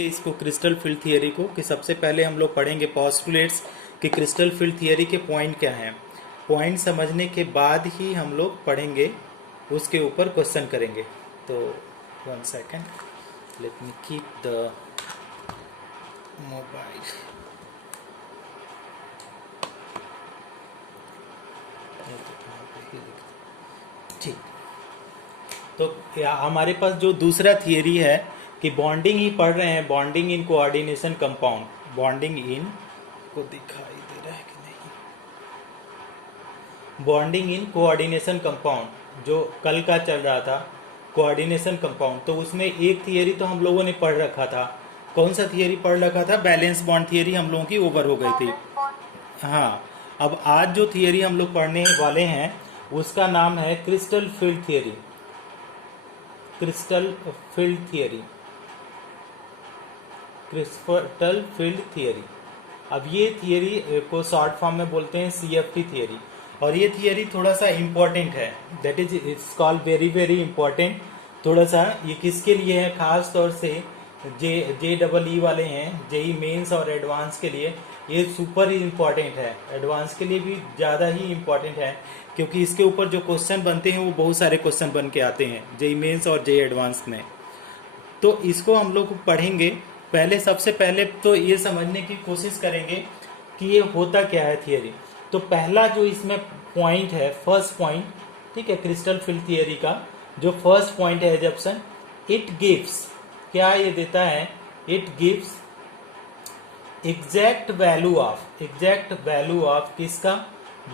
इसको crystal field theory को कि सबसे पहले हम लोग पढ़ेंगे पोस्टुलेट्स कि क्रिस्टल फील्ड थियरी के पॉइंट क्या हैं। पॉइंट समझने के बाद ही हम लोग पढ़ेंगे, उसके ऊपर क्वेश्चन करेंगे। तो 1 second, let me keep the mobile. ठीक, तो हमारे पास जो दूसरा थियरी है कि बॉन्डिंग ही पढ़ रहे हैं, bonding in coordination compound. Bonding in को दिखाई दे रहा है कि नहीं, बॉन्डिंग इन कोऑर्डिनेशन कंपाउंड जो कल का चल रहा था, कोऑर्डिनेशन कंपाउंड। तो उसमें एक थियरी तो हम लोगों ने पढ़ रखा था। कौन सा थियरी पढ़ रखा था? बैलेंस बॉन्ड थियरी हम लोगों की ओवर हो गई थी। हाँ, अब आज जो थियरी हम लोग पढ़ने वाले हैं उसका नाम है crystal field theory. Crystal field theory, crystal field theory. अब ये थियरी को शॉर्ट फॉर्म में बोलते हैं CFT थियरी। और ये थियरी थोड़ा सा इम्पोर्टेंट है, that is it's called very very important. थोड़ा सा ये किसके लिए है? खास तौर से JEE वाले हैं, जेई मेंस और एडवांस के लिए ये सुपर ही इम्पोर्टेंट है। एडवांस के लिए भी ज़्यादा ही इम्पोर्टेंट है, क्योंकि इसके ऊपर जो क्वेश्चन बनते हैं वो बहुत सारे क्वेश्चन बन के आते हैं जेई मेंस और जेई एडवांस में। तो इसको हम लोग पढ़ेंगे। पहले सबसे पहले तो ये समझने की कोशिश करेंगे कि ये होता क्या है थियरी। तो पहला जो इसमें पॉइंट है, फर्स्ट पॉइंट, ठीक है, क्रिस्टल फील्ड थियरी का जो फर्स्ट पॉइंट है एजम्पशन, इट गिव्स, क्या ये देता है? It gives exact value of किसका?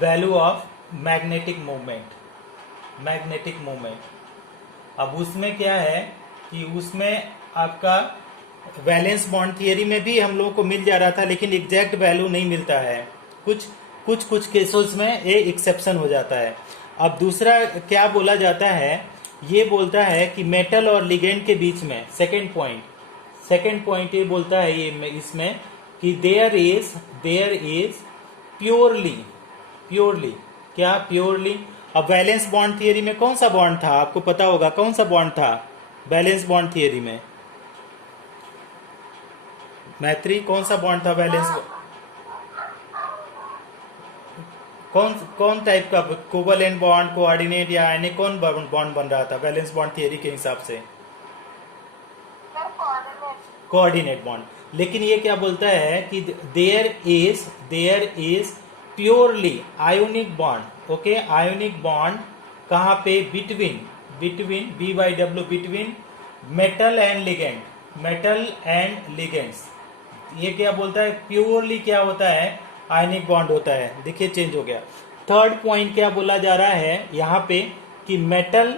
Value of magnetic movement. Magnetic movement, अब उसमें क्या है कि उसमें आपका वैलेंस बॉन्ड थियरी में भी हम लोगों को मिल जा रहा था, लेकिन एग्जैक्ट वैल्यू नहीं मिलता है। कुछ केसेस में ये एक्सेप्शन हो जाता है। अब दूसरा क्या बोला जाता है? ये बोलता है कि मेटल और लिगेंड के बीच में, सेकंड पॉइंट ये बोलता है ये इसमें कि देयर इज प्योरली क्या? प्योरली। अब वैलेंस बॉन्ड थियरी में कौन सा बॉन्ड था? आपको पता होगा कौन सा बॉन्ड था वैलेंस बॉन्ड थियरी में? मैत्री, कौन सा बॉन्ड था वैलेंस? कौन टाइप का? कोवलेंट बॉन्ड, कोऑर्डिनेट या आयनिक? कौन बॉन्ड बन रहा था वैलेंस बॉन्ड थियरी के हिसाब से? Coordinate bond. लेकिन ये क्या बोलता है कि there is purely ionic bond. Okay, ionic bond कहाँ पे? Between BYW, between metal and ligands. ये क्या बोलता है? प्योरली क्या होता है? आयनिक बॉन्ड होता है। देखिए चेंज हो गया। थर्ड पॉइंट क्या बोला जा रहा है यहाँ पे कि मेटल,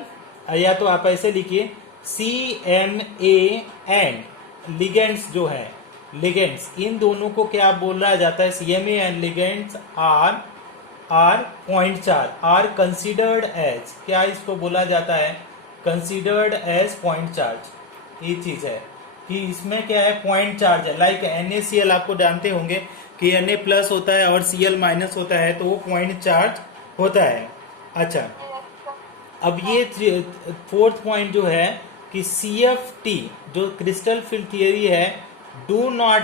या तो आप ऐसे लिखिए CMA एंड लिगेंड्स जो है, लिगेंड्स, इन दोनों को क्या बोला जाता है? CMA and ligands are point charge, are considered as, क्या इसको बोला जाता है? Considered as point charge. ये चीज है कि इसमें क्या है? पॉइंट चार्ज है। लाइक NaCl, आपको जानते होंगे कि Na प्लस होता है और Cl माइनस होता है, तो वो पॉइंट चार्ज होता है। अच्छा, अब ये फोर्थ पॉइंट जो है कि CFT जो क्रिस्टल फील्ड थियरी है, do not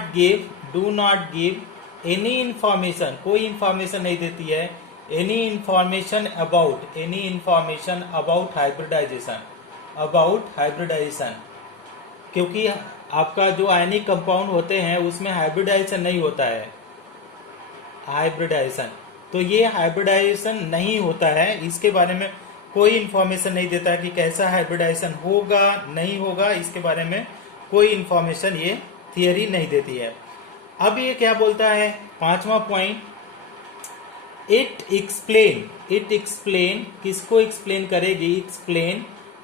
give any information, कोई इंफॉर्मेशन नहीं देती है, एनी इंफॉर्मेशन अबाउट हाइब्रिडाइजेशन, क्योंकि आपका जो आयनिक कंपाउंड होते हैं उसमें हाइब्रिडाइजेशन नहीं होता है। तो ये हाइब्रिडाइजेशन नहीं होता है, इसके बारे में कोई इंफॉर्मेशन नहीं देता कि कैसा हाइब्रिडाइजेशन होगा नहीं होगा, इसके बारे में कोई इंफॉर्मेशन ये थियरी नहीं देती है। अब ये क्या बोलता है? पांचवा पॉइंट, इट एक्सप्लेन, किसको एक्सप्लेन करेगी?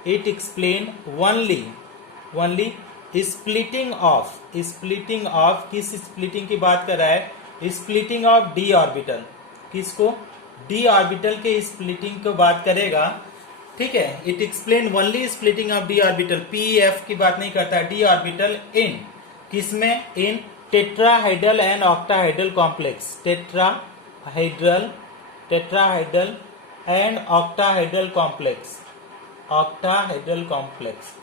It explain only splitting of, किस स्प्लिटिंग की बात कर रहा है? Splitting of d orbital. किसको? d ऑर्बिटल के स्प्लिटिंग को बात करेगा, ठीक है। It explain only splitting of d orbital, pf की बात नहीं करता, d ऑर्बिटल इन किसमें? In tetrahedral and octahedral complex, tetrahedral and octahedral complex.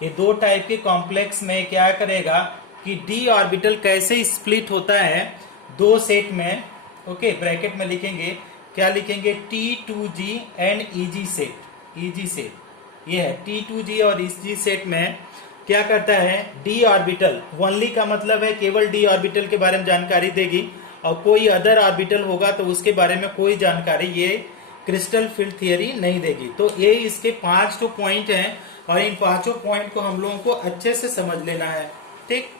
ये दो टाइप के कॉम्प्लेक्स में क्या करेगा कि डी ऑर्बिटल कैसे स्प्लिट होता है दो सेट में। ओके, ब्रैकेट में लिखेंगे, क्या लिखेंगे, T2G and EG set. EG set ये है T2G और EG सेट में क्या करता है, डी ऑर्बिटल ओनली का मतलब है केवल डी ऑर्बिटल के बारे में जानकारी देगी, और कोई अदर ऑर्बिटल होगा तो उसके बारे में कोई जानकारी ये क्रिस्टल फील्ड थियरी नहीं देगी। तो ये इसके 5 पॉइंट हैं और इन 5 पॉइंट को हम लोगों को अच्छे से समझ लेना है। ठीक,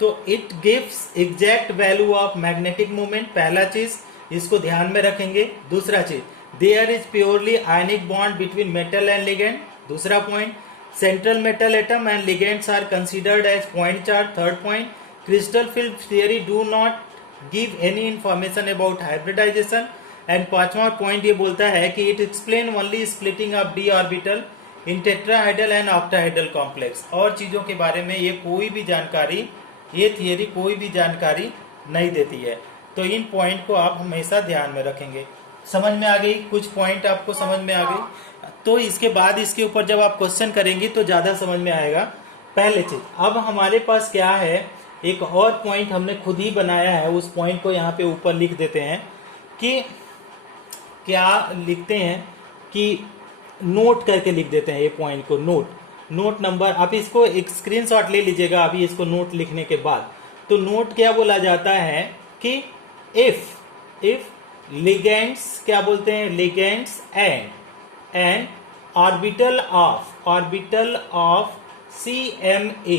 तो it gives exact value of magnetic moment, पहला चीज इसको ध्यान में रखेंगे। दूसरा चीज, there is purely ionic bond between metal and ligand. दूसरा point, central metal atom and ligands are considered as point charge. Third point, crystal field theory do not give any information about hybridisation. And पांचवा point ये बोलता है कि it explain only splitting of D orbital in tetrahedral and octahedral complex. और चीजों के बारे में ये कोई भी जानकारी, ये थियरी कोई भी जानकारी नहीं देती है। तो इन पॉइंट को आप हमेशा ध्यान में रखेंगे। समझ में आ गई? कुछ पॉइंट आपको समझ में आ गई, तो इसके बाद इसके ऊपर जब आप क्वेश्चन करेंगे तो ज्यादा समझ में आएगा। पहले चीज, अब हमारे पास क्या है, एक और पॉइंट हमने खुद ही बनाया है, उस पॉइंट को यहाँ पे ऊपर लिख देते हैं कि क्या लिखते हैं कि नोट करके लिख देते हैं ये पॉइंट को, नोट नंबर। आप इसको एक स्क्रीनशॉट ले लीजिएगा अभी इसको नोट लिखने के बाद। तो नोट क्या बोला जाता है कि इफ लिगेंड्स, क्या बोलते हैं, ligands and orbital of CMA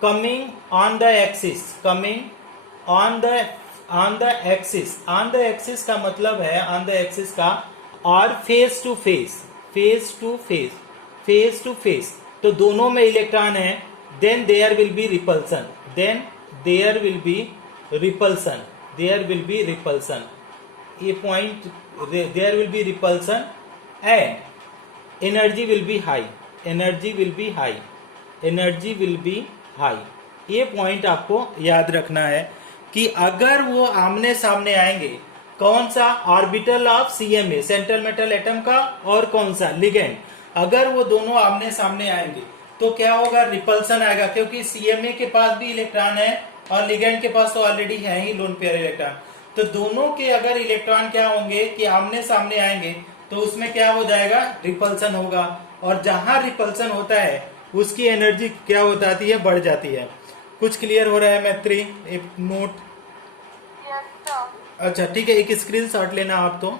coming on the axis का मतलब है on the axis का, और फेस टू फेस, तो दोनों में इलेक्ट्रॉन है, then there will be repulsion, ये point, there will be repulsion and energy will be high. ये पॉइंट आपको याद रखना है कि अगर वो आमने सामने आएंगे, कौन सा, orbital of CMA central metal atom का, और कौन सा, लिगेंड, अगर वो दोनों आमने सामने आएंगे तो क्या होगा, रिपल्सन आएगा, क्योंकि CMA के पास भी इलेक्ट्रॉन है और लिगेंड के पास तो ऑलरेडी है ही लोन पेयर इलेक्ट्रॉन। तो दोनों के अगर इलेक्ट्रॉन क्या होंगे कि आमने सामने आएंगे तो उसमें क्या हो जाएगा, रिपल्सन होगा, और जहां रिपल्सन होता है उसकी एनर्जी क्या हो जाती है, बढ़ जाती है। कुछ क्लियर हो रहा है मैत्री? एक नोट, अच्छा ठीक है, एक स्क्रीनशॉट लेना, आप तो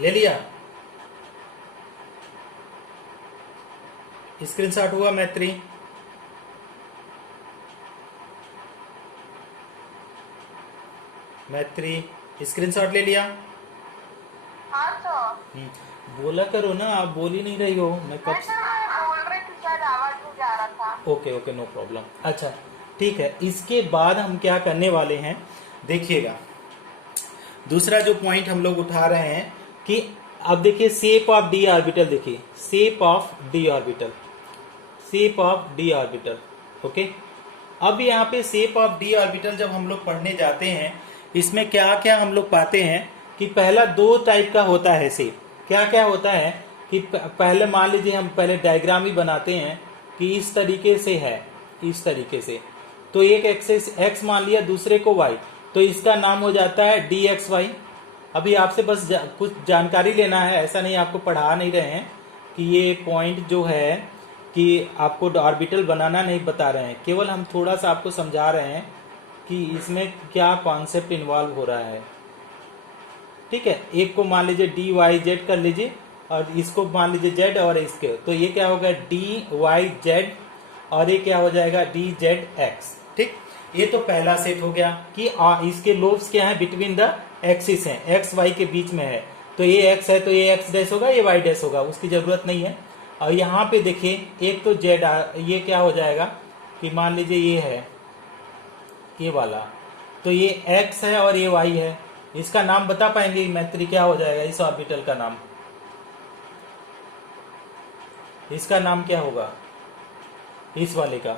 ले लिया, स्क्रीनशॉट हुआ मैत्री? स्क्रीनशॉट ले लिया? हाँ तो बोला करो ना, आप बोल ही नहीं रही हो। मैं कब बोल रही थी, शायद आवाज नहीं जा रहा था। Okay, no problem. अच्छा ठीक है, इसके बाद हम क्या करने वाले हैं, देखिएगा, दूसरा जो पॉइंट हम लोग उठा रहे हैं कि अब देखिए शेप ऑफ डी ऑर्बिटल, देखिए shape of D orbital. Okay, अब यहाँ पे शेप ऑफ डी ऑर्बिटल जब हम लोग पढ़ने जाते हैं, इसमें क्या क्या हम लोग पाते हैं कि पहला 2 टाइप का होता है शेप। क्या क्या होता है कि पहले मान लीजिए हम पहले डायग्राम ही बनाते हैं कि इस तरीके से है, इस तरीके से, तो एक एक्सिस x मान लिया, दूसरे को y, तो इसका नाम हो जाता है dxy। अभी आपसे बस कुछ जानकारी लेना है, ऐसा नहीं आपको पढ़ा नहीं रहे हैं कि ये पॉइंट जो है कि आपको ऑर्बिटल बनाना नहीं बता रहे हैं, केवल हम थोड़ा सा आपको समझा रहे हैं कि इसमें क्या कॉन्सेप्ट इन्वॉल्व हो रहा है। ठीक है, एक को मान लीजिए DYZ कर लीजिए और इसको मान लीजिए Z, और इसके, तो ये क्या होगा DYZ, और ये क्या हो जाएगा DZX। ठीक, ये तो पहला सेट हो गया कि इसके लोब्स क्या है, बिटवीन द एक्सिस है, एक्स वाई के बीच में है, तो ये x है तो ये x डैश होगा, ये y डैश होगा, उसकी जरूरत नहीं है। और यहाँ पे देखिए एक तो Z, ये क्या हो जाएगा कि मान लीजिए ये है, ये वाला, तो ये x है और ये y है, इसका नाम बता पाएंगे मैत्री, क्या हो जाएगा इस ऑर्बिटल का नाम, इसका नाम क्या होगा इस वाले का,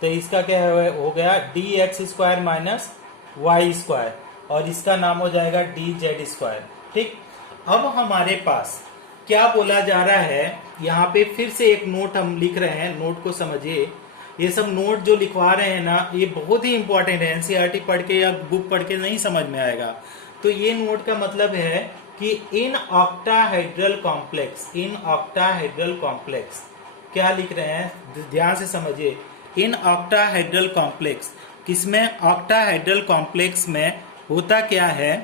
तो इसका क्या हो गया dx² माइनस y², और इसका नाम हो जाएगा dz²। ठीक, अब हमारे पास क्या बोला जा रहा है, यहाँ पे फिर से एक नोट हम लिख रहे हैं, नोट को समझिए। ये सब नोट जो लिखवा रहे हैं ना, ये बहुत ही इंपॉर्टेंट है, एनसीईआरटी पढ़ के या बुक पढ़ के नहीं समझ में आएगा। तो ये नोट का मतलब है कि इन ऑक्टाहेड्रल कॉम्प्लेक्स, इन ऑक्टाहेड्रल कॉम्प्लेक्स क्या लिख रहे हैं, ध्यान से समझिए। इन ऑक्टाहेड्रल कॉम्प्लेक्स, किसमें, ऑक्टाहेड्रल कॉम्प्लेक्स में होता क्या है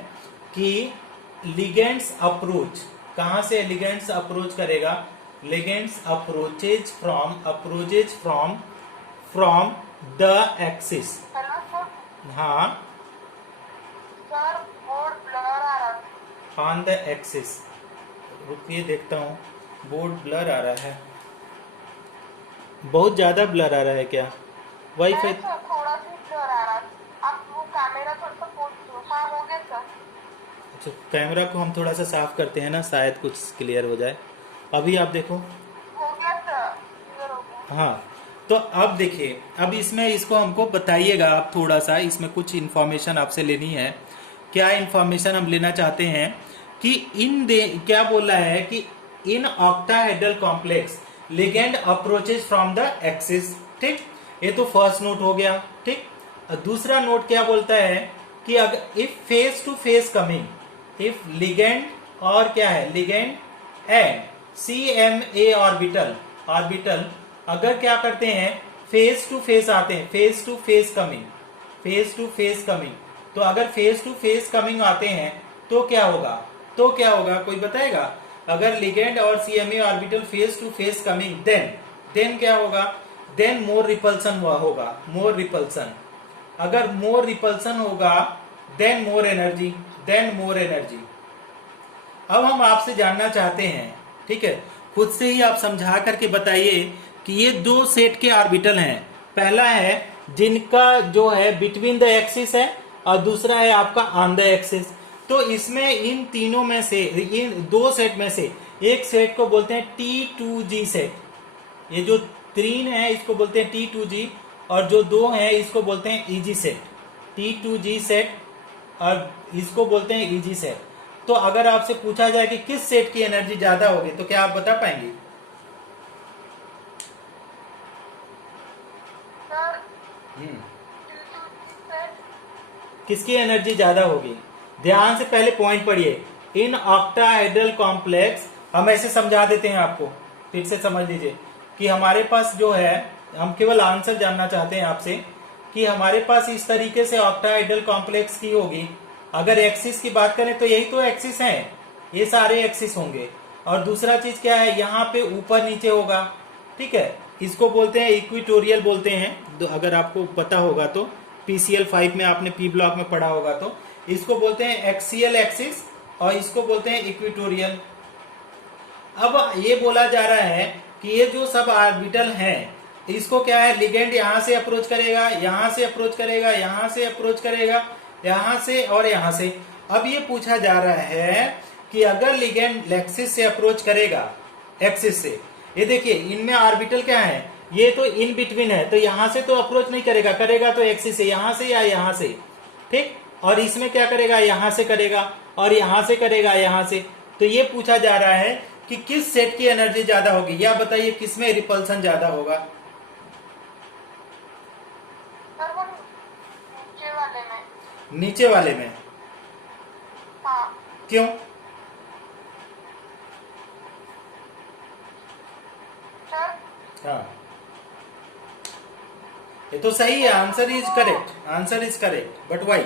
कि लिगेंड्स अप्रोच, कहां से लिगेंड्स अप्रोच करेगा, ligands approaches from the axis. Hello sir. हाँ, सर बोर्ड ब्लर आ रहा है। ऑन द एक्सिस, रुकिए देखता हूँ, बोर्ड ब्लर आ रहा है, बहुत ज्यादा ब्लर आ रहा है क्या, वाईफाई? नहीं सर, थोड़ा सा ब्लर आ रहा है। आप वो कैमरा थोड़ा सा पोस्ट दो। हाँ हो गया सर। अच्छा, कैमरा को हम थोड़ा सा साफ करते हैं ना, शायद कुछ क्लियर हो जाए। अभी आप देखो, हो गया सर, क्लियर हो गया। हाँ। तो अब देखिए, अब इसमें इसको हमको बताइएगा आप थोड़ा सा, इसमें कुछ इन्फॉर्मेशन आपसे लेनी है। क्या इन्फॉर्मेशन हम लेना चाहते हैं कि क्या बोल रहा है कि इन octahedral complex ligand approaches from the axis. ठीक, ये तो फर्स्ट नोट हो गया। ठीक, और दूसरा नोट क्या बोलता है कि अगर if face to face coming, if ligand और क्या है, लिगेंड एंड CMA ऑर्बिटल अगर क्या करते हैं, फेस टू फेस आते हैं, फेस टू फेस कमिंग, तो अगर फेस टू फेस कमिंग आते हैं तो क्या होगा, कोई बताएगा? अगर लिगेंड और CMA orbital face to face coming, then क्या होगा, देन मोर रिपल्सन होगा, मोर रिपल्सन। अगर मोर रिपल्सन होगा देन मोर एनर्जी, अब हम आपसे जानना चाहते हैं, ठीक है, खुद से ही आप समझा करके बताइए कि ये दो सेट के ऑर्बिटल हैं। पहला है जिनका जो है बिटवीन द एक्सिस है और दूसरा है आपका ऑन द एक्सिस। तो इसमें इन तीनों में से, इन दो सेट में से एक सेट को बोलते हैं T2G सेट। ये जो 3 है इसको बोलते हैं T2G, और जो 2 है इसको बोलते हैं EG सेट। T2G सेट और इसको बोलते हैं EG सेट। तो अगर आपसे पूछा जाए कि किस सेट की एनर्जी ज्यादा होगी, तो क्या आप बता पाएंगे? सर किसकी एनर्जी ज्यादा होगी? ध्यान से पहले पॉइंट पढ़िए। इन ऑक्टाहेड्रल कॉम्प्लेक्स, हम ऐसे समझा देते हैं आपको, फिर से समझ लीजिए कि हमारे पास जो है, हम केवल आंसर जानना चाहते हैं आपसे कि हमारे पास इस तरीके से ऑक्टाहेड्रल कॉम्प्लेक्स की होगी। अगर एक्सिस की बात करें तो यही तो एक्सिस है, ये सारे एक्सिस होंगे। और दूसरा चीज क्या है, यहाँ पे ऊपर नीचे होगा। ठीक है, इसको बोलते हैं इक्विटोरियल बोलते हैं, अगर आपको पता होगा तो PCL 5 में आपने P ब्लॉक में पढ़ा होगा तो इसको बोलते हैं एक्सियल एक्सिस और इसको बोलते हैं इक्विटोरियल। अब ये बोला जा रहा है कि ये जो सब ऑर्बिटल हैं, इसको क्या है, लिगेंड यहाँ से अप्रोच करेगा, यहाँ से अप्रोच करेगा, यहाँ से अप्रोच करेगा, यहाँ से और यहाँ से। अब ये पूछा जा रहा है कि अगर लिगेंड एक्सिस से अप्रोच करेगा, एक्सिस से, ये देखिए इनमें ऑर्बिटल क्या है, ये तो इन बिटवीन है, तो यहाँ से तो अप्रोच नहीं करेगा, करेगा तो एक्सिस से, यहाँ से या यहाँ से। ठीक, और इसमें क्या करेगा, यहाँ से करेगा और यहाँ से करेगा, यहाँ से। तो ये पूछा जा रहा है कि किस सेट की एनर्जी ज्यादा होगी, या बताइए किसमें रिपल्सन ज्यादा होगा? सर वो नीचे वाले में। नीचे वाले में? हाँ क्यों? सर, हाँ, ये तो सही है, answer is correct, but why?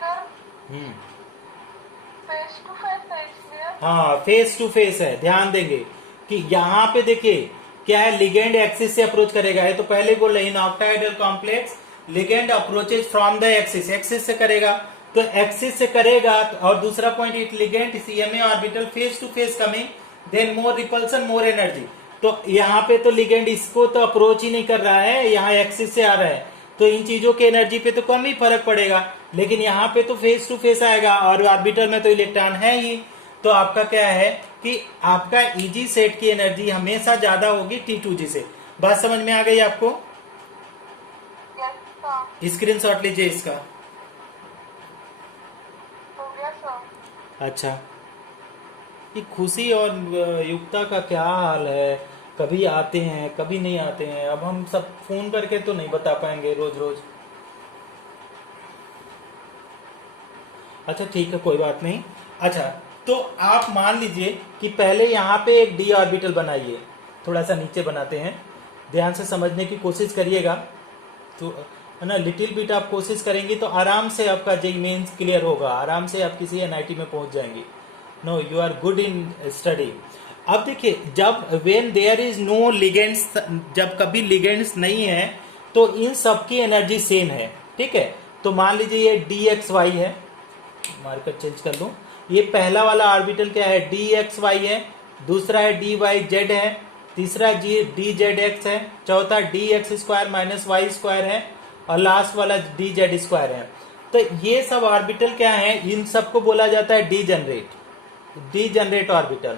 Sir face to face है इसलिए। हाँ, फेस टू फेस है, ध्यान देंगे कि यहाँ पे देखिए क्या है, लिगेंड एक्सिस से अप्रोच करेगा। है तो पहले बोल रहे in octahedral complex ligand approaches from the axis, axis से करेगा, तो एक्सिस से करेगा। और दूसरा point, it ligand CMA orbital face to face coming, then more repulsion more energy. तो यहाँ पे तो लिगेंड इसको तो अप्रोच ही नहीं कर रहा है, यहाँ एक्सिस से आ रहा है, तो इन चीजों की एनर्जी पे तो कम ही फर्क पड़ेगा। लेकिन यहाँ पे तो फेस टू फेस आएगा और ऑर्बिटल में तो इलेक्ट्रॉन है ही। तो आपका क्या है कि आपका EG सेट की एनर्जी हमेशा ज्यादा होगी T2G से। बात समझ में आ गई आपको? Yes sir. स्क्रीनशॉट लीजिए इसका। अच्छा, ये खुशी और युक्ता का क्या हाल है? कभी आते हैं कभी नहीं आते हैं। अब हम सब फोन करके तो नहीं बता पाएंगे रोज रोज। अच्छा ठीक है, कोई बात नहीं। अच्छा, तो आप मान लीजिए कि पहले यहाँ पे एक डी ऑर्बिटल बनाइए। थोड़ा सा नीचे बनाते हैं, ध्यान से समझने की कोशिश करिएगा। तो है ना, लिटिल बिट आप कोशिश करेंगे तो आराम से आपका जेई मेंस क्लियर होगा, आराम से आप किसी एनआईटी में पहुंच जाएंगे। No, you are good in study. अब देखिए, जब when there is no ligands, जब कभी लिगेंड्स नहीं है तो इन सबकी एनर्जी सेम है। ठीक है, तो मान लीजिए ये डी एक्स वाई है, मार्कर चेंज कर लूं। ये पहला वाला ऑर्बिटल क्या है, डी एक्स वाई है। दूसरा है डी वाई जेड है। तीसरा जी डी जेड एक्स है। चौथा d x square minus y square है। और लास्ट वाला डी जेड स्क्वायर है। तो ये सब ऑर्बिटल क्या है, इन सबको बोला जाता है degenerate orbital.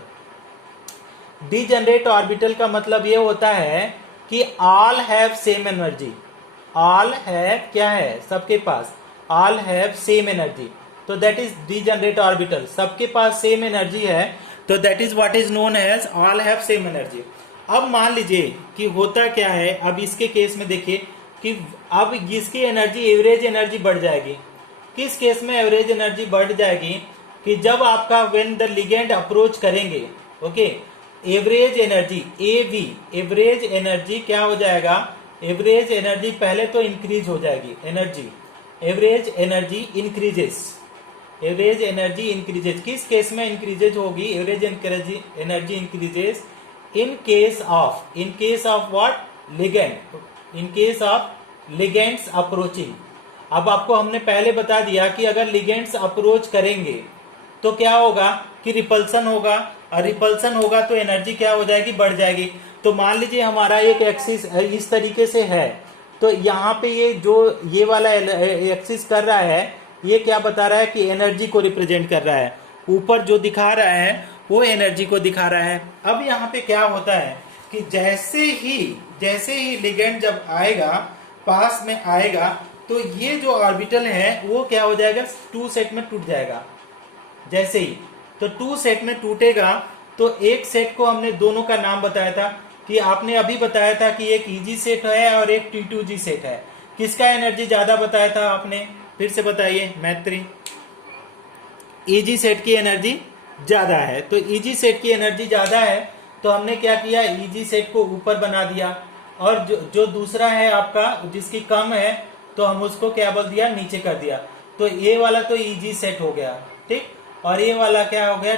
Degenerate orbital का मतलब ये होता है कि all have same energy. All have क्या है, सबके पास ऑल हैव सेम एनर्जी, तो that is degenerate orbital. सबके पास सेम एनर्जी है, तो that is what is known as all have same energy. अब मान लीजिए कि होता क्या है, अब इसके केस में देखिए कि अब इसकी एनर्जी, एवरेज एनर्जी बढ़ जाएगी। किस केस में एवरेज एनर्जी बढ़ जाएगी, कि जब आपका व्हेन द लिगेंड अप्रोच करेंगे, ओके, एवरेज एनर्जी एवी, एवरेज एनर्जी क्या हो जाएगा, एवरेज एनर्जी पहले तो इंक्रीज हो जाएगी। Energy, average energy increases, average energy increases. किस केस में इंक्रीजेज होगी, average energy increases in case of what, ligand, in case of ligands approaching. अब आपको हमने पहले बता दिया कि अगर लिगेंड्स अप्रोच करेंगे तो क्या होगा कि रिपल्सन होगा, और रिपल्सन होगा तो एनर्जी क्या हो जाएगी, बढ़ जाएगी। तो मान लीजिए हमारा एक एक्सिस इस तरीके से है, तो यहाँ पे ये जो ये वाला एक्सिस कर रहा है, ये क्या बता रहा है कि एनर्जी को रिप्रेजेंट कर रहा है। ऊपर जो दिखा रहा है वो एनर्जी को दिखा रहा है। अब यहाँ पे क्या होता है कि जैसे ही लिगेंड जब आएगा, पास में आएगा, तो ये जो ऑर्बिटल है वो क्या हो जाएगा, 2 सेट में टूट जाएगा। जैसे ही तो 2 सेट में टूटेगा, तो एक सेट को हमने दोनों का नाम बताया था, कि आपने अभी बताया था कि एक ईजी सेट है और एक T2G सेट है। किसका एनर्जी ज्यादा बताया था आपने, फिर से बताइए मैत्री। ईजी सेट की एनर्जी ज्यादा है, तो ईजी सेट की एनर्जी ज्यादा है, तो हमने क्या किया, ईजी सेट को ऊपर बना दिया, और जो दूसरा है आपका जिसकी कम है, तो हम उसको क्या बोल दिया, नीचे कर दिया। तो ये वाला तो ईजी सेट हो गया, ठीक, और ये वाला क्या हो गया,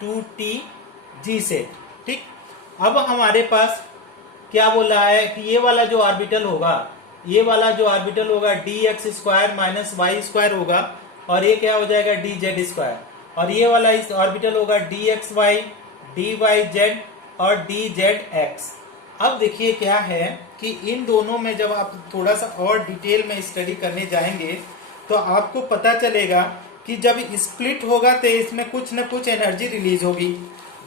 2TG सेट, ठीक। अब हमारे पास क्या बोल रहा है कि ये वाला जो ऑर्बिटल होगा, ये वाला जो ऑर्बिटल होगा d x square minus y square होगा, और ये क्या हो जाएगा, डी जेड स्क्वायर। और ये वाला इस ऑर्बिटल होगा d x y, d y z और डी जेड एक्स। अब देखिए क्या है कि इन दोनों में जब आप थोड़ा सा और डिटेल में स्टडी करने जाएंगे, तो आपको पता चलेगा कि जब स्प्लिट होगा तो इसमें कुछ न कुछ एनर्जी रिलीज होगी।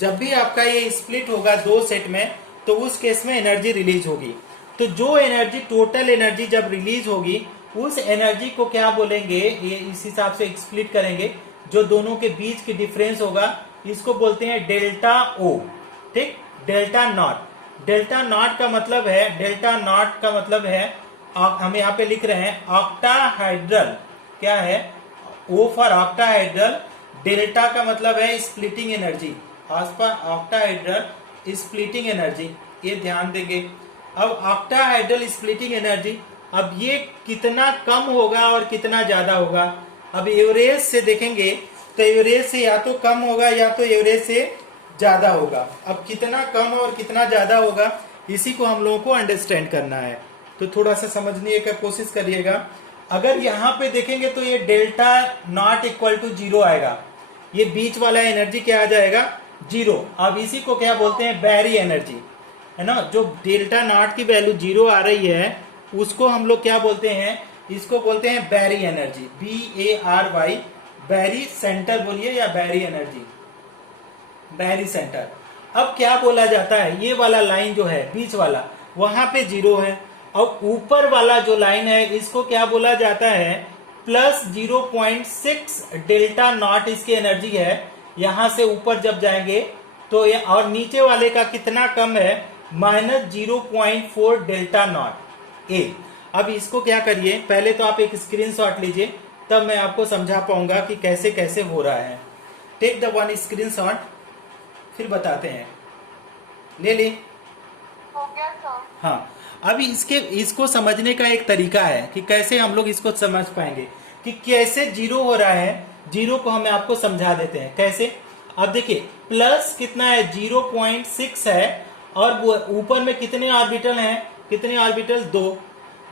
जब भी आपका ये स्प्लिट होगा 2 सेट में, तो उस केस में एनर्जी रिलीज होगी। तो जो एनर्जी, टोटल एनर्जी जब रिलीज होगी, उस एनर्जी को क्या बोलेंगे, ये इस हिसाब से स्प्लिट करेंगे। जो दोनों के बीच की डिफरेंस होगा, इसको बोलते हैं डेल्टा ओ, ठीक, डेल्टा नॉट। डेल्टा नॉट का मतलब है, डेल्टा नॉट का मतलब है, हम यहाँ पे लिख रहे हैं ऑक्टाहाइड्रल, क्या है, ओ फॉर ऑक्टाहाइड्रल। डेल्टा का मतलब है splitting energy, octahedral splitting energy, ये ध्यान देंगे। अब ऑक्टाहाइड्रल स्प्लिटिंग एनर्जी, अब ये कितना कम होगा और कितना ज्यादा होगा। अब एवरेज से देखेंगे तो एवरेज से या तो कम होगा या तो एवरेज से ज्यादा होगा। अब कितना कम और कितना ज्यादा होगा, इसी को हम लोगों को अंडरस्टैंड करना है, तो थोड़ा सा समझने का कोशिश करिएगा। अगर यहाँ पे देखेंगे तो ये डेल्टा नॉट इक्वल टू 0 आएगा, ये बीच वाला एनर्जी क्या आ जाएगा, 0। अब इसी को क्या बोलते हैं, बैरी एनर्जी, है ना। जो डेल्टा नॉट की वैल्यू 0 आ रही है, उसको हम लोग क्या बोलते हैं, इसको बोलते हैं बैरी एनर्जी, BARY, बैरी सेंटर बोलिए या बैरी एनर्जी, बैरी सेंटर। अब क्या बोला जाता है, ये वाला लाइन जो है बीच वाला, वहां पे 0 है, और ऊपर वाला जो लाइन है इसको क्या बोला जाता है, प्लस 0.6 डेल्टा नॉट इसकी एनर्जी है। यहां से ऊपर जब जाएंगे तो ये, और नीचे वाले का कितना कम है, माइनस 0.4 डेल्टा नॉट ए। अब इसको क्या करिए, पहले तो आप एक स्क्रीनशॉट लीजिए, तब मैं आपको समझा पाऊंगा कि कैसे कैसे हो रहा है। टेक द वन स्क्रीनशॉट, फिर बताते हैं। ले ली? हो गया सर। हाँ, अभी इसको समझने का एक तरीका है कि कैसे हम लोग इसको समझ पाएंगे कि कैसे जीरो हो रहा है। जीरो को हम आपको समझा देते हैं कैसे। अब देखिए, प्लस कितना है, 0.6 है, और ऊपर में कितने ऑर्बिटल हैं, कितने ऑर्बिटल,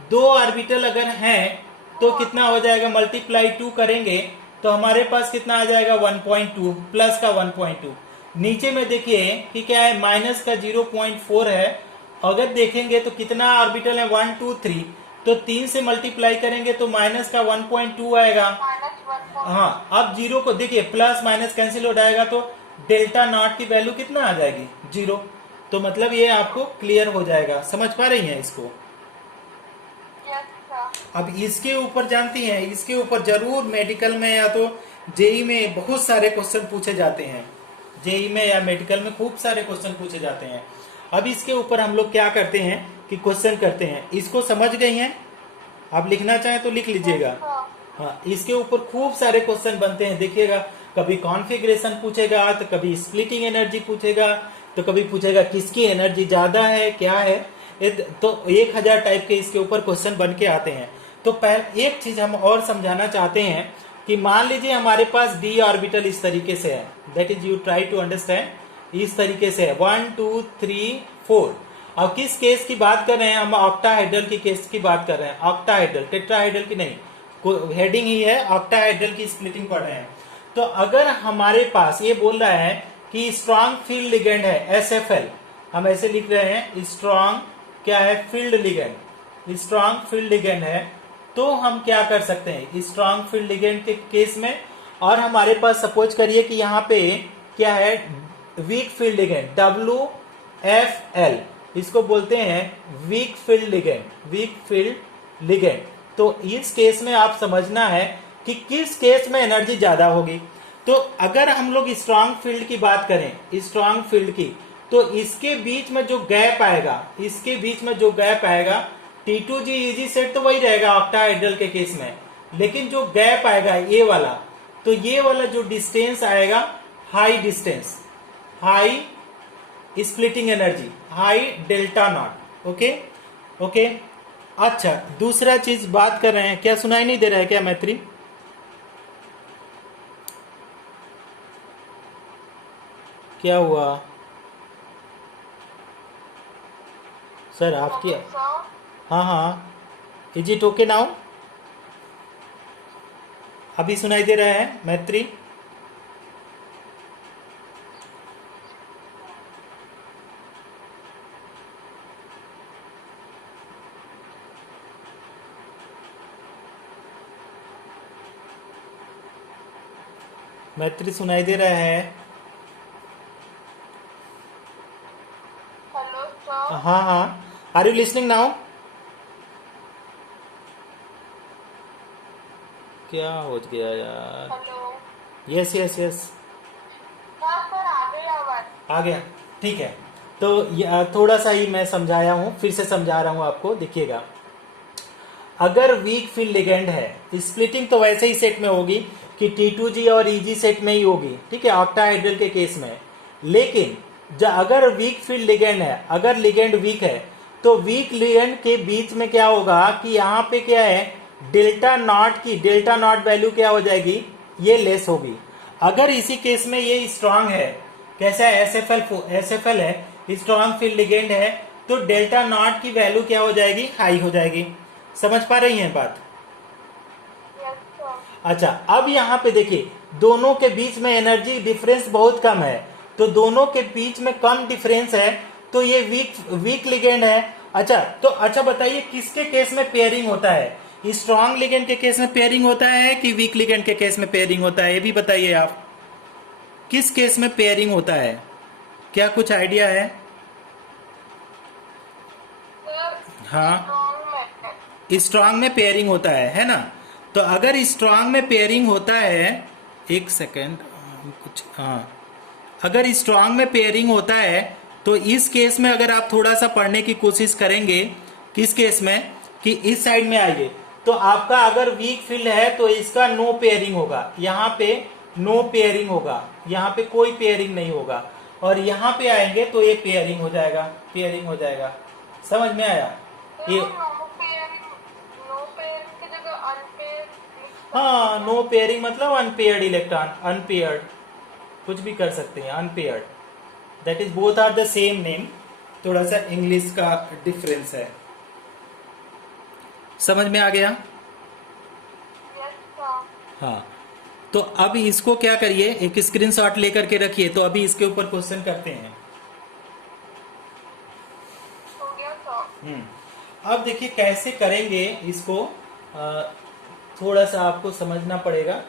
दो ऑर्बिटल अगर हैं तो कितना हो जाएगा, मल्टीप्लाई 2 करेंगे तो हमारे पास कितना आ जाएगा, 1.2, प्लस का 1.2। नीचे में देखिए कि क्या है, माइनस का 0.4 है। अगर देखेंगे तो कितना ऑर्बिटल है, 1 2 3, तो 3 से मल्टीप्लाई करेंगे तो माइनस का 1.2 आएगा। -1. हाँ, अब जीरो को देखिए, प्लस माइनस कैंसिल हो जाएगा तो डेल्टा नॉट की वैल्यू कितना आ जाएगी, 0। तो मतलब ये आपको क्लियर हो जाएगा। समझ पा रही हैं इसको? Yes sir. अब इसके ऊपर जानती हैं, इसके ऊपर जरूर मेडिकल में या तो जेई में बहुत सारे क्वेश्चन पूछे जाते हैं। जेई में या मेडिकल में खूब सारे क्वेश्चन पूछे जाते हैं। अब इसके ऊपर हम लोग क्या करते हैं कि क्वेश्चन करते हैं। इसको समझ गई हैं? आप लिखना चाहें तो लिख लीजिएगा। हाँ, इसके ऊपर खूब सारे क्वेश्चन बनते हैं, देखिएगा। कभी कॉन्फ़िगरेशन पूछेगा, तो कभी स्प्लिटिंग एनर्जी पूछेगा, तो कभी पूछेगा किसकी एनर्जी ज्यादा है, क्या है। तो 1000 टाइप के इसके ऊपर क्वेश्चन बन के आते हैं। तो पहले एक चीज हम और समझाना चाहते हैं कि मान लीजिए हमारे पास डी ऑर्बिटल इस तरीके से है, that is you try to understand, इस तरीके से है 1 2 3 4। अब किस केस की बात कर रहे हैं हम, ऑक्टाहेड्रल की केस की बात कर रहे हैं। ऑक्टाहेड्रल, टेट्राहेड्रल की नहीं, हेडिंग ही है, ऑक्टाहेड्रल की स्प्लिटिंग पढ़ रहे हैं। तो अगर हमारे पास ये बोल रहा है कि स्ट्रॉन्ग फील्ड लिगेंड है, SFL, हम ऐसे लिख रहे हैं, स्ट्रॉन्ग क्या है, field ligand, strong field ligand है, तो हम क्या कर सकते हैं स्ट्रॉन्ग फील्ड लिगेंड के केस में। और हमारे पास सपोज करिए कि यहाँ पे क्या है, वीक फील्ड लिगेंड, WFL, इसको बोलते हैं week field ligand, weak field ligand. तो इस केस में आप समझना है कि किस केस में एनर्जी ज्यादा होगी। तो अगर हम लोग स्ट्रॉन्ग फील्ड की बात करें, स्ट्रॉन्ग फील्ड की, तो इसके बीच में जो गैप आएगा, इसके बीच में जो गैप आएगा, T2G EG सेट तो वही रहेगा ऑक्टाहेड्रल के केस में, लेकिन जो गैप आएगा ये वाला, तो ये वाला जो डिस्टेंस आएगा, high distance, high splitting energy, high delta not. Okay okay. अच्छा, दूसरा चीज बात कर रहे हैं, क्या सुनाई नहीं दे रहा है क्या मैत्री? क्या हुआ सर आपकी? हाँ हाँ, इज इट ओके नाउ? अभी सुनाई दे रहा है मैत्री? मैत्री सुनाई दे रहा है? Hello sir. हाँ हाँ, आर यू लिसनिंग नाउ? क्या हो गया यार? हेलो। यस यस यस, हाँ सर, आ गई आवाज। आ गया, ठीक है। तो थोड़ा सा ही मैं समझाया हूँ, फिर से समझा रहा हूँ आपको, देखिएगा। अगर वीक फील्ड लिगेंड है, स्प्लिटिंग तो वैसे ही सेट में होगी कि T2G और EG सेट में ही होगी, ठीक है, ऑक्टाहेड्रल के केस में। लेकिन अगर वीक फील्ड लिगेंड है, अगर लिगेंड वीक है, तो वीक लिगेंड के बीच में क्या होगा कि यहाँ पे क्या है, डेल्टा नॉट की, डेल्टा नॉट वैल्यू क्या हो जाएगी, ये लेस होगी। अगर इसी केस में ये स्ट्रांग है, कैसा है, SFL है, स्ट्रांग फील्ड लिगेंड है, तो डेल्टा नॉट की वैल्यू क्या हो जाएगी, हाई हो जाएगी। समझ पा रही हैं बात? Yes sir. अच्छा, अब यहाँ पे देखिए, दोनों के बीच में एनर्जी डिफरेंस बहुत कम है, तो दोनों के बीच में कम डिफरेंस है, तो ये वीक लिगेंड है। अच्छा बताइए, किसके केस में पेयरिंग होता है? स्ट्रॉन्ग लिगेंड के केस में पेयरिंग होता है कि वीक लिगेंड के केस में पेयरिंग होता है? ये भी बताइए आप, किस केस में पेयरिंग होता है? क्या कुछ आइडिया है? सर, हाँ, स्ट्रॉन्ग में। स्ट्रॉन्ग में पेयरिंग होता है ना? तो अगर स्ट्रांग में पेयरिंग होता है, एक सेकेंड कुछ, हाँ, अगर स्ट्रांग में पेयरिंग होता है तो इस केस में अगर आप थोड़ा सा पढ़ने की कोशिश करेंगे, किस केस में, कि इस साइड में आइए, तो आपका अगर वीक फील्ड है तो इसका नो पेयरिंग होगा, यहाँ पे नो पेयरिंग होगा, यहाँ पे कोई पेयरिंग नहीं होगा, और यहाँ पे आएंगे तो ये पेयरिंग हो जाएगा, पेयरिंग हो जाएगा। समझ में आया ये? नो पेयरिंग की जगह अनपेयर्ड। हाँ, नो पेयरिंग मतलब अनपेयर्ड इलेक्ट्रॉन, अनपेयर्ड कुछ भी कर सकते हैं, unpaired, that is both are the same name, थोड़ा सा इंग्लिश का डिफरेंस है। समझ में आ गया? हाँ, तो अब इसको क्या करिए, एक स्क्रीनशॉट लेकर के रखिए, तो अभी इसके ऊपर क्वेश्चन करते हैं। अब देखिए कैसे करेंगे इसको, थोड़ा सा आपको समझना पड़ेगा।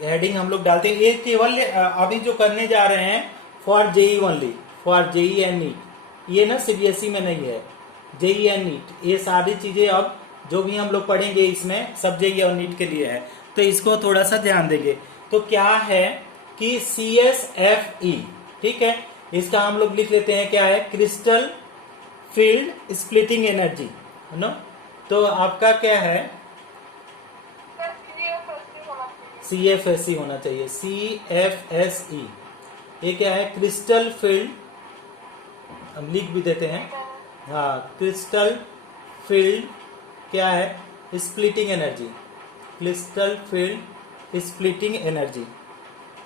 हेडिंग हम लोग डालते हैं, ये केवल अभी जो करने जा रहे हैं for JEE only, for JEE and NEET, ये ना सीबीएसई में नहीं है, जेई एंड नीट, ये सारी चीजें अब जो भी हम लोग पढ़ेंगे इसमें सब जेई और नीट के लिए है, तो इसको थोड़ा सा ध्यान देंगे। तो क्या है कि CSFE, ठीक है, इसका हम लोग लिख लेते हैं, क्या है, क्रिस्टल फील्ड स्प्लिटिंग एनर्जी, है ना। तो आपका क्या है, CFSE होना चाहिए, CFSE, ये क्या है, क्रिस्टल फील्ड, हम लिख भी देते हैं, हाँ, क्रिस्टल फील्ड क्या है, splitting energy, crystal field splitting energy.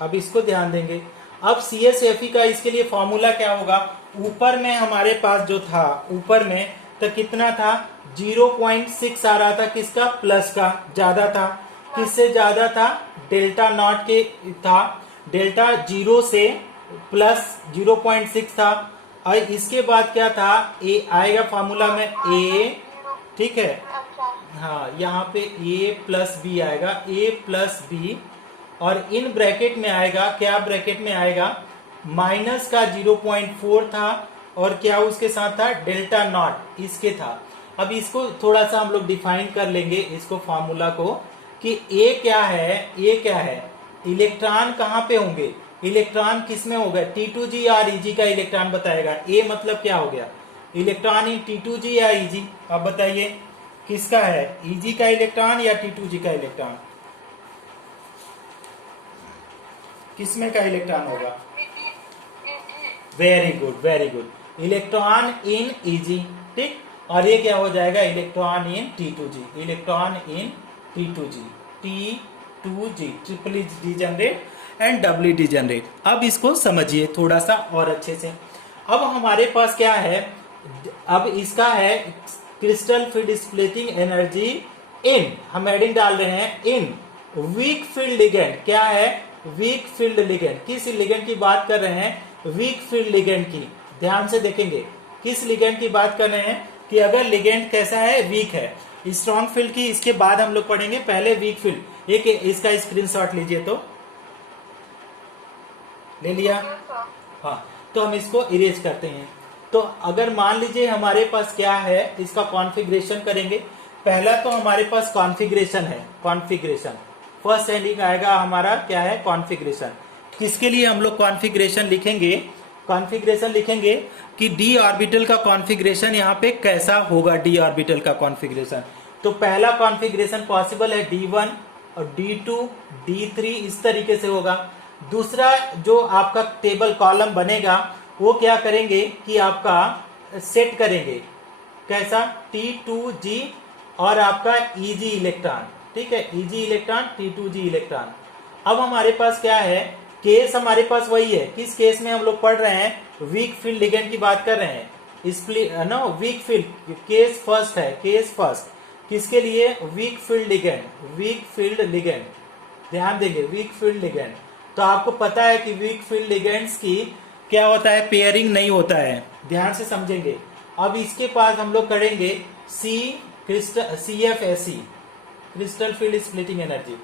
अब इसको ध्यान देंगे। अब CSFE का इसके लिए फॉर्मूला क्या होगा, ऊपर में हमारे पास जो था, ऊपर में तो कितना था, 0.6 आ रहा था, किसका, प्लस का, ज्यादा था, किससे ज्यादा था, डेल्टा नॉट के था, डेल्टा 0 से प्लस 0.6 था, और इसके बाद क्या था, ए आएगा फॉर्मूला में A, ठीक है, हाँ, यहाँ पे A प्लस बी आएगा, A प्लस बी, और इन ब्रैकेट में आएगा, क्या ब्रैकेट में आएगा, माइनस का 0.4 था, और क्या उसके साथ था, डेल्टा नॉट इसके था। अब इसको थोड़ा सा हम लोग डिफाइन कर लेंगे, इसको फॉर्मूला को, कि A क्या है, A क्या है, इलेक्ट्रॉन कहाँ पे होंगे, इलेक्ट्रॉन किस में होगा, T2G या EG का इलेक्ट्रॉन बताएगा। A मतलब क्या हो गया, इलेक्ट्रॉन इन T2G या EG, अब बताइए किसका है, EG का इलेक्ट्रॉन या T2G का इलेक्ट्रॉन, किसमें का इलेक्ट्रॉन होगा, very good, very good, electron in EG, ठीक, और ये क्या हो जाएगा, electron in T2G, electron in T2G, T2G, triple degenerate and doubly degenerate. अब इसको समझिए थोड़ा सा और अच्छे से। अब हमारे पास क्या है, अब इसका है crystal field splitting energy in, हम एडिंग डाल रहे हैं, इन वीक फील्ड लिगेंड, क्या है, वीक फील्ड लिगेंड, किस लिगेंड की बात कर रहे हैं, वीक फील्ड लिगेंड की, ध्यान से देखेंगे किस लिगेंड की बात कर रहे हैं, कि अगर लिगेंड कैसा है, वीक है, स्ट्रॉन्ग फील्ड की इसके बाद हम लोग पढ़ेंगे, पहले वीक फील्ड। एक इसका स्क्रीनशॉट लीजिए, तो ले लिया, हाँ, तो हम इसको इरेज करते हैं। तो अगर मान लीजिए हमारे पास क्या है, इसका कॉन्फ़िगरेशन करेंगे, पहला तो हमारे पास कॉन्फ़िगरेशन है, कॉन्फ़िगरेशन फर्स्ट हेडिंग आएगा हमारा, क्या है, कॉन्फ़िगरेशन। किसके लिए हम लोग कॉन्फ़िगरेशन लिखेंगे, कॉन्फ़िगरेशन लिखेंगे कि डी ऑर्बिटल का कॉन्फ़िगरेशन यहाँ पे कैसा होगा, डी ऑर्बिटल का कॉन्फ़िगरेशन। तो पहला कॉन्फ़िगरेशन पॉसिबल है D1 और D2 D3 इस तरीके से होगा। दूसरा जो आपका टेबल कॉलम बनेगा वो क्या करेंगे कि आपका सेट करेंगे, कैसा, T2G और आपका EG इलेक्ट्रॉन, ठीक है, EG इलेक्ट्रॉन, T2G इलेक्ट्रॉन। अब हमारे पास क्या है, केस हमारे पास वही है, किस केस में हम लोग पढ़ रहे हैं, वीक फील्ड लिगेंड की बात कर रहे हैं, split no weak field, case first है, केस फर्स्ट, किसके लिए, weak field ligand, weak field ligand, ध्यान देंगे, वीक फील्ड लिगेंड। तो आपको पता है कि वीक फील्ड लिगेंड्स की क्या होता है, पेयरिंग नहीं होता है, ध्यान से समझेंगे। अब इसके पास हम लोग करेंगे CFSE, crystal field splitting energy.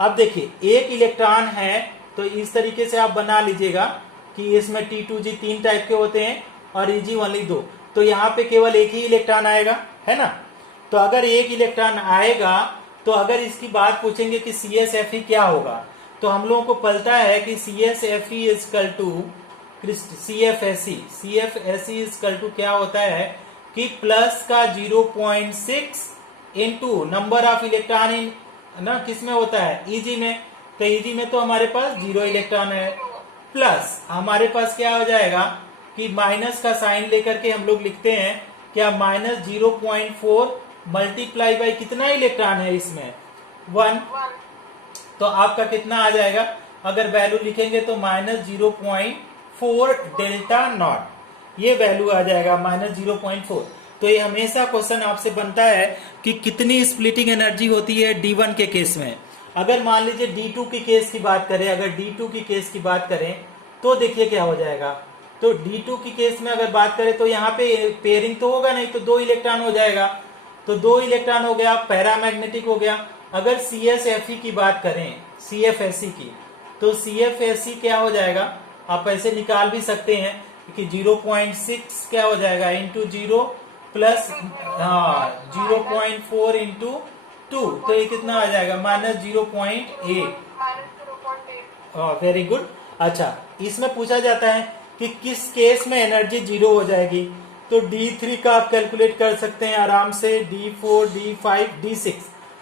अब देखिए एक इलेक्ट्रॉन है, तो इस तरीके से आप बना लीजिएगा कि इसमें T2G 3 टाइप के होते हैं और EG ओनली 2, तो यहाँ पे केवल एक ही इलेक्ट्रॉन आएगा, है ना। तो अगर एक इलेक्ट्रॉन आएगा तो अगर इसकी बात पूछेंगे कि CsFe क्या होगा, तो हम लोगों को पता है कि CsFe equal to CFSE equal to क्या होता है कि प्लस का 0.6 into number of electron in ना किस में होता है, Eg में। तो Eg में तो हमारे पास 0 इलेक्ट्रॉन है, प्लस हमारे पास क्या हो जाएगा कि माइनस का साइन लेकर के हम लोग लिखते हैं क्या, -0.4 मल्टीप्लाई बाई कितना इलेक्ट्रॉन है इसमें, 1। तो आपका कितना आ जाएगा, अगर वैल्यू लिखेंगे तो -0.4 डेल्टा नॉट, ये वैल्यू आ जाएगा -0.4। तो ये हमेशा क्वेश्चन आपसे बनता है कि कितनी स्प्लिटिंग एनर्जी होती है D1 के केस में। अगर मान लीजिए D2 की केस की बात करें, अगर D2 की केस की बात करें तो देखिए क्या हो जाएगा। तो D2 की केस में अगर बात करें तो यहाँ पे पेयरिंग तो होगा नहीं, तो 2 इलेक्ट्रॉन हो जाएगा, तो 2 इलेक्ट्रॉन हो गया, पैरामैग्नेटिक हो गया। अगर CsFe की बात करें, CFSE की, तो CFSE क्या हो जाएगा, आप ऐसे निकाल भी सकते हैं कि 0.6 क्या हो जाएगा इंटू 0 प्लस 0.4 इंटू 2, तो ये कितना आ जाएगा -0.8। Very good. अच्छा, इसमें पूछा जाता है कि किस केस में एनर्जी 0 हो जाएगी, तो D3 का आप कैलकुलेट कर सकते हैं आराम से, D4, D5, D6।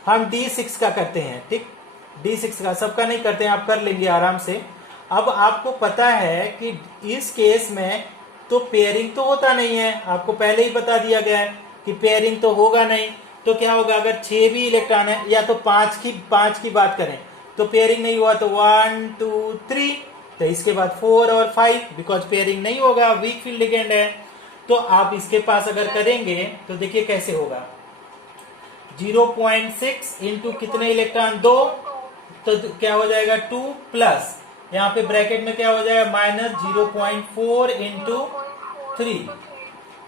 हम D6 का करते हैं, ठीक, D6 का, सबका नहीं करते हैं, आप कर लेंगे आराम से। अब आपको पता है कि इस केस में तो पेयरिंग तो होता नहीं है, आपको पहले ही बता दिया गया है कि पेयरिंग तो होगा नहीं। तो क्या होगा, अगर 6 भी इलेक्ट्रॉन है या तो 5 की बात करें तो पेयरिंग नहीं हुआ तो 1 2 3, तो इसके बाद 4 और 5, बिकॉज पेयरिंग नहीं होगा, वीक फील्ड लिगेंड है। तो आप इसके पास अगर करेंगे तो देखिए कैसे होगा, 0.6 इंटू कितने इलेक्ट्रॉन, 2, तो क्या हो जाएगा 2 प्लस यहाँ पे ब्रैकेट में क्या हो जाएगा -0.4 इंटू 3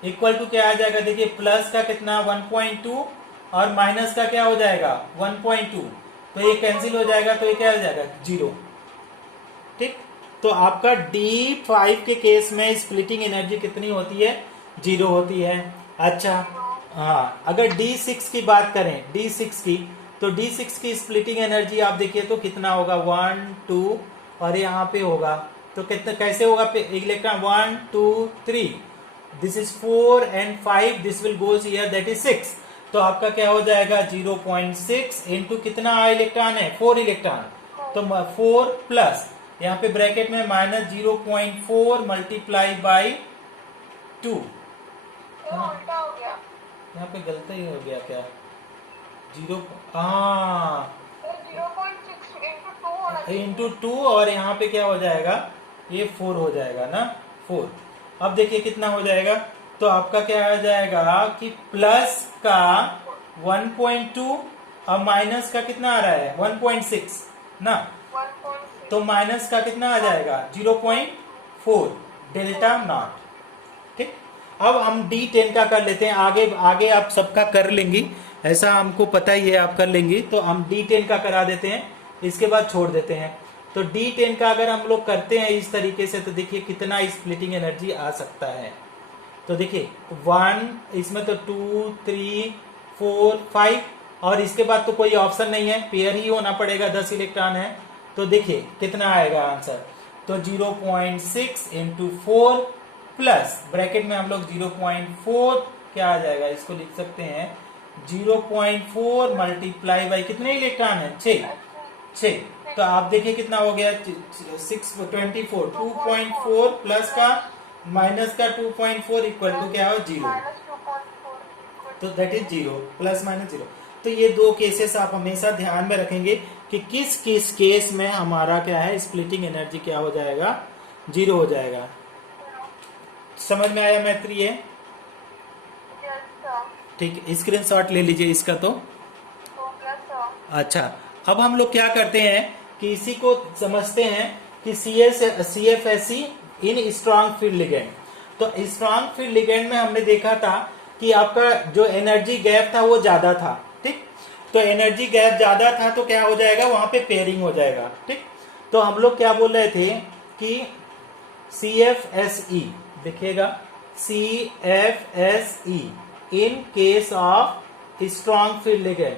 इक्वल टू क्या आ जाएगा, देखिए प्लस का कितना 1.2 और माइनस का क्या हो जाएगा 1.2, तो ये कैंसिल हो जाएगा, तो ये क्या हो जाएगा 0। ठीक, तो आपका D5 के केस में स्प्लिटिंग एनर्जी कितनी होती है, 0 होती है। अच्छा हाँ, अगर D6 की बात करें, D6 की, तो D6 की स्प्लिटिंग एनर्जी आप देखिए तो कितना होगा 1 2 और यहाँ पे होगा तो कितना, कैसे होगा electron 1 2 3, this is 4 and 5, this will goes here, that is 6। तो आपका क्या हो जाएगा 0.6 इंटू कितना इलेक्ट्रॉन है, 4 इलेक्ट्रॉन, तो 4 प्लस यहाँ पे ब्रैकेट में -0.4 मल्टीप्लाई बाई 2। यहाँ पे गलती हो गया क्या, 0 इंटू 2 और यहाँ पे क्या हो जाएगा, ये 4 हो जाएगा ना, 4। अब देखिए कितना हो जाएगा, तो आपका क्या आ जाएगा कि प्लस का 1.2 और माइनस का कितना आ रहा है 1.6 ना, तो माइनस का कितना आ जाएगा 0.4 डेल्टा नॉट। ठीक, अब हम D10 का कर लेते हैं, आगे आप सबका कर लेंगी, ऐसा हमको पता ही है आप कर लेंगी, तो हम D10 का करा देते हैं, इसके बाद छोड़ देते हैं। तो D10 का अगर हम लोग करते हैं इस तरीके से तो देखिए कितना स्प्लिटिंग एनर्जी आ सकता है। तो देखिए 1, इसमें तो 2 3 4 5 और इसके बाद तो कोई ऑप्शन नहीं है, पेयर ही होना पड़ेगा, 10 इलेक्ट्रॉन है। तो देखिए कितना आएगा आंसर, तो 0.6 इंटू 4 प्लस ब्रैकेट में हम लोग 0.4 क्या आ जाएगा, इसको लिख सकते हैं 0.4 मल्टीप्लाई बाई कितने इलेक्ट्रॉन है 6। तो आप देखिए कितना हो गया 624, 2.4 प्लस का माइनस का 2.4 इक्वल टू क्या हो 0, तो दैट इज 0, प्लस माइनस 0। तो ये दो केसेस आप हमेशा ध्यान में रखेंगे कि किस किस केस में हमारा क्या है स्प्लिटिंग एनर्जी क्या हो जाएगा 0 हो जाएगा। समझ में आया मैत्री है? ठीक, स्क्रीनशॉट ले लीजिए इसका। तो अच्छा, अब हम लोग क्या करते हैं कि इसी को समझते हैं कि CFSE इन स्ट्रॉन्ग फील्ड लिगेंड। तो स्ट्रॉन्ग फील्ड लिगेंड में हमने देखा था कि आपका जो एनर्जी गैप था वो ज्यादा था। ठीक, तो एनर्जी गैप ज्यादा था तो क्या हो जाएगा, वहां पे पेयरिंग हो जाएगा। ठीक, तो हम लोग क्या बोल रहे थे कि CFSE देखिएगा, CFSE in case of strong field ligand.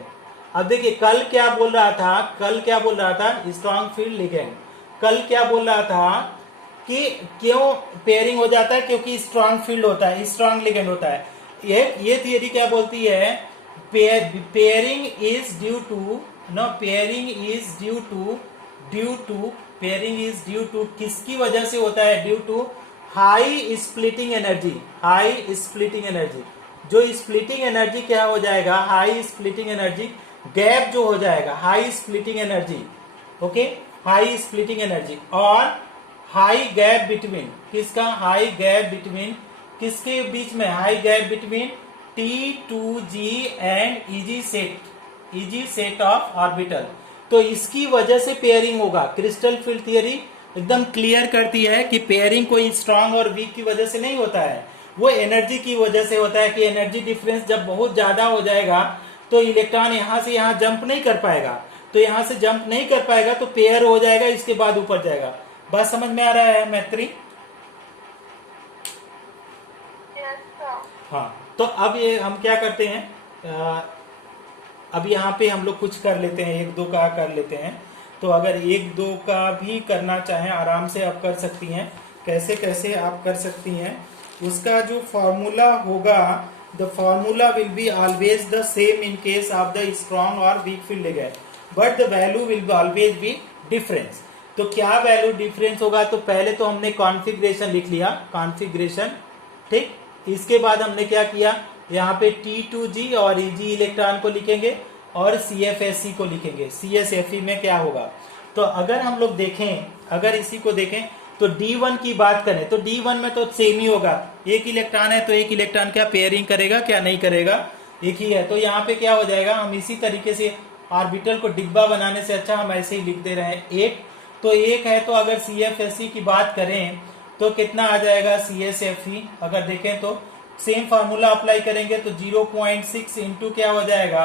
अब देखिए कल क्या बोल रहा था, स्ट्रॉन्ग फील्ड लिगेंड। कल क्या बोल रहा था कि क्यों पेयरिंग हो जाता है, क्योंकि स्ट्रॉन्ग फील्ड होता है, स्ट्रॉन्ग लिगेंड होता है। ये थियरी क्या बोलती है, पेयरिंग इज ड्यू टू किसकी वजह से होता है, due to high splitting energy. जो स्प्लिटिंग एनर्जी क्या हो जाएगा, हाई स्प्लिटिंग एनर्जी, गैप जो हो जाएगा, high splitting energy, okay, high splitting energy और हाई गैप बिटवीन किसका, हाई गैप बिटवीन किसके बीच में, high gap between T2G and EG set of orbital. तो इसकी वजह से पेयरिंग होगा। क्रिस्टल फील्ड थियरी एकदम क्लियर करती है कि पेयरिंग कोई स्ट्रांग और वीक की वजह से नहीं होता है, वो एनर्जी की वजह से होता है कि एनर्जी डिफरेंस जब बहुत ज्यादा हो जाएगा तो इलेक्ट्रॉन यहां से यहां जंप नहीं कर पाएगा, तो यहां से जंप नहीं कर पाएगा तो पेयर हो जाएगा, इसके बाद ऊपर जाएगा। बात समझ में आ रहा है मैत्री? Yes sir. हाँ, तो अब ये हम क्या करते हैं, अब यहाँ पे हम लोग कुछ कर लेते हैं, एक दो का कर लेते हैं। तो अगर एक दो का भी करना चाहें आराम से आप कर सकती हैं। कैसे कैसे आप कर सकती हैं, उसका जो फॉर्मूला होगा, the formula will be always the same in case of the strong और weak field ligand, but the value will always be difference. तो क्या वैल्यू डिफरेंस होगा, तो पहले तो हमने कॉन्फ़िगरेशन लिख लिया, कॉन्फ़िगरेशन, ठीक। इसके बाद हमने क्या किया, यहाँ पे T2G और EG इलेक्ट्रॉन को लिखेंगे और CFSE को लिखेंगे। CSFE में क्या होगा, तो अगर हम लोग देखें, अगर इसी को देखें तो D1 की बात करें तो D1 में तो सेम ही होगा, एक इलेक्ट्रॉन है तो एक इलेक्ट्रॉन क्या पेयरिंग करेगा, क्या नहीं करेगा, एक ही है। तो यहाँ पे क्या हो जाएगा, हम इसी तरीके से ऑर्बिटल को डिब्बा बनाने से अच्छा हम ऐसे ही लिख दे रहे हैं एक। तो एक है, तो अगर CFSE की बात करें तो कितना आ जाएगा CSFE, अगर देखें तो सेम फार्मूला अप्लाई करेंगे तो 0.6 इंटू क्या हो जाएगा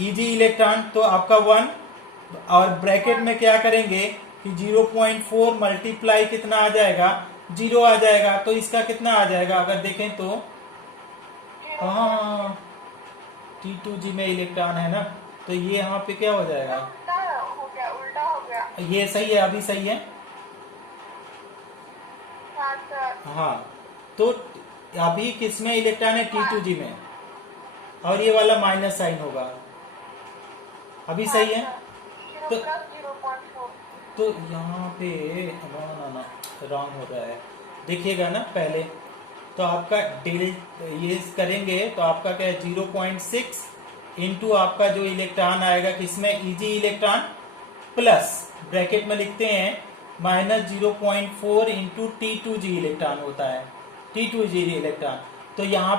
EG इलेक्ट्रॉन, तो आपका 1, और ब्रैकेट में क्या करेंगे कि 0.4 मल्टीप्लाई कितना आ जाएगा, 0 आ जाएगा। तो इसका कितना आ जाएगा, अगर देखें तो हाँ T2G में इलेक्ट्रॉन है ना, तो ये यहाँ पे क्या हो जाएगा, उल्टा हो गया। ये सही है, अभी सही है। हाँ सर। हाँ, तो अभी किसमें इलेक्ट्रॉन है, T2G में, और ये वाला माइनस साइन होगा, अभी सही है। तो 0.4। तो यहाँ पे ना रॉन्ग हो रहा है, देखिएगा ना पहले, तो आपका डेल ये करेंगे तो आपका क्या है 0.6 इंटू आपका जो इलेक्ट्रॉन आएगा किसमें, EG इलेक्ट्रॉन, प्लस ब्रैकेट में लिखते हैं माइनस 0.4 इंटू T2G इलेक्ट्रॉन होता है, T2G इलेक्ट्रॉन। तो यहाँ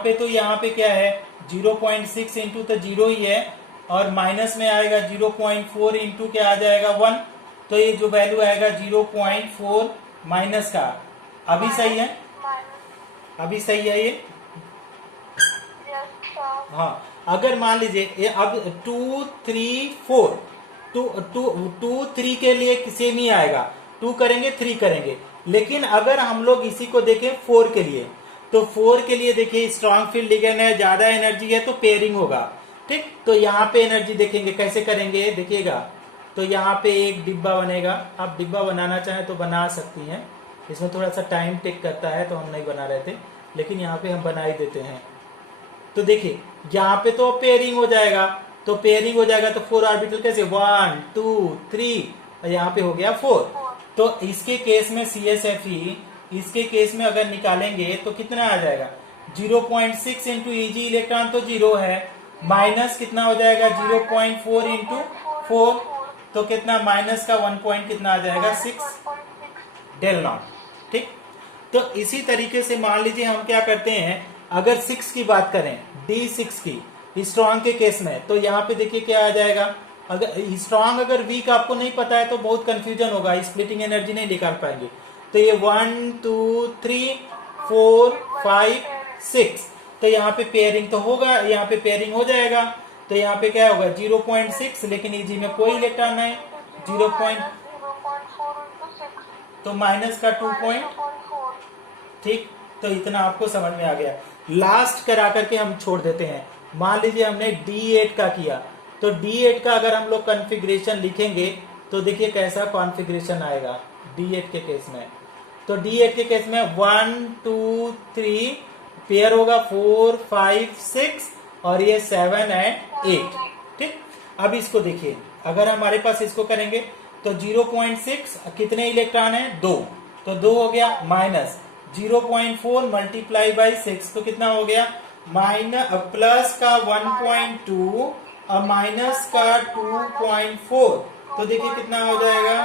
पे क्या है 0.6 इंटू तो 0 ही है, और माइनस में आएगा 0.4 इंटू क्या आ जाएगा 1, तो ये जो वैल्यू आएगा 0.4 माइनस का, अभी सही है, अभी सही है ये। Yes sir. हाँ, अगर मान लीजिए ये अब 2 3 4 2 3 के लिए सेम ही आएगा, 2 करेंगे 3 करेंगे, लेकिन अगर हम लोग इसी को देखें 4 के लिए, तो 4 के लिए देखिए स्ट्रॉन्ग फील्ड लिगेंड है, ज्यादा एनर्जी है तो पेयरिंग होगा, ठीक। तो यहाँ पे एनर्जी देखेंगे कैसे करेंगे, देखिएगा, तो यहाँ पे एक डिब्बा बनेगा, आप डिब्बा बनाना चाहें तो बना सकती हैं, इसमें थोड़ा सा टाइम टेक करता है तो हम नहीं बना रहे थे, लेकिन यहाँ पे हम बना ही देते हैं। तो देखिए यहाँ पे तो पेयरिंग हो जाएगा, तो पेयरिंग हो जाएगा तो 4 ऑर्बिटल कैसे 1 2 3, और यहाँ पे हो गया 4। तो इसके केस में CSFE, इसके केस में अगर निकालेंगे तो कितना आ जाएगा 0.6 इंटू EG इलेक्ट्रॉन तो 0 है, माइनस कितना हो जाएगा 0.4 इंटू 4, तो कितना माइनस का 1 पॉइंट कितना आ जाएगा 6 डेल नॉट, ठीक। तो इसी तरीके से मान लीजिए हम क्या करते हैं, अगर 6 की बात करें, D6 की स्ट्रॉन्ग के केस में, तो यहाँ पे देखिए क्या आ जाएगा, अगर स्ट्रॉन्ग अगर वीक आपको नहीं पता है तो बहुत कंफ्यूजन होगा, स्प्लिटिंग एनर्जी नहीं निकाल पाएंगे। तो ये 1 2 3 4 5 6, तो यहाँ पे पेयरिंग तो होगा, यहाँ पे पेयरिंग हो जाएगा, तो यहाँ पे क्या होगा 0.6, लेकिन EG में कोई इलेक्ट्रॉन नहीं, 0. तो माइनस का 2 पॉइंट, ठीक। तो इतना आपको समझ में आ गया, लास्ट करा करके हम छोड़ देते हैं, मान लीजिए हमने D8 का किया, तो D8 का अगर हम लोग कॉन्फ़िगरेशन लिखेंगे तो देखिए कैसा कॉन्फ़िगरेशन आएगा D8 के केस में। तो D8 के केस में 1 2 3 पेयर होगा 4 5 6 और ये 7 एंड 8। ठीक, अब इसको देखिए, अगर हमारे पास इसको करेंगे तो 0.6 कितने इलेक्ट्रॉन है 2, तो 2 हो गया, माइनस 0.4 मल्टीप्लाई बाई 6 तो कितना हो गया, माइनस प्लस का 1.2 और माइनस का 2.4, तो देखिए कितना हो जाएगा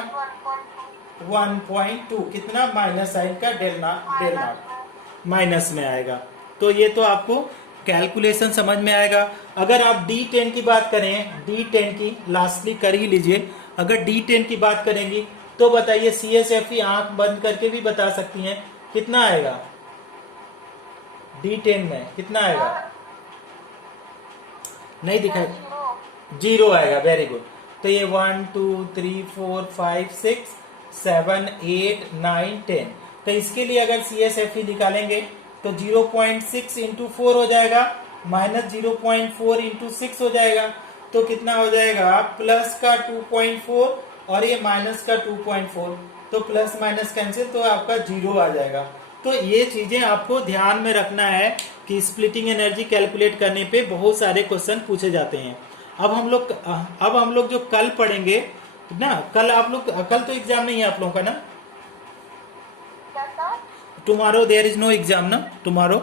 1.2, कितना माइनस साइन का डेल नॉट माइनस में आएगा। तो ये तो आपको कैलकुलेशन समझ में आएगा। अगर आप D10 की बात करें, D10 की लास्टली कर ही लीजिए, अगर D10 की बात करेंगी तो बताइए CSFE आंख बंद करके भी बता सकती हैं कितना आएगा, D10 में कितना आएगा, नहीं दिखाई, 0 आएगा, वेरी गुड। तो ये 1 2 3 4 5 6 7 8 9 10, तो इसके लिए अगर CSFE निकालेंगे तो 0.6 इंटू 4 हो जाएगा, माइनस 0.4 इंटू 6 हो जाएगा, तो कितना हो जाएगा प्लस का 2.4 और ये माइनस का 2.4, तो प्लस माइनस कैंसिल, तो आपका 0 आ जाएगा। तो ये चीजें आपको ध्यान में रखना है कि स्प्लिटिंग एनर्जी कैलकुलेट करने पे बहुत सारे क्वेश्चन पूछे जाते हैं। अब हम लोग जो कल पढ़ेंगे ना, कल आप लोग, कल तो एग्जाम नहीं है आप लोगों का ना, क्या sir? Tomorrow there is no exam ना, टुमारो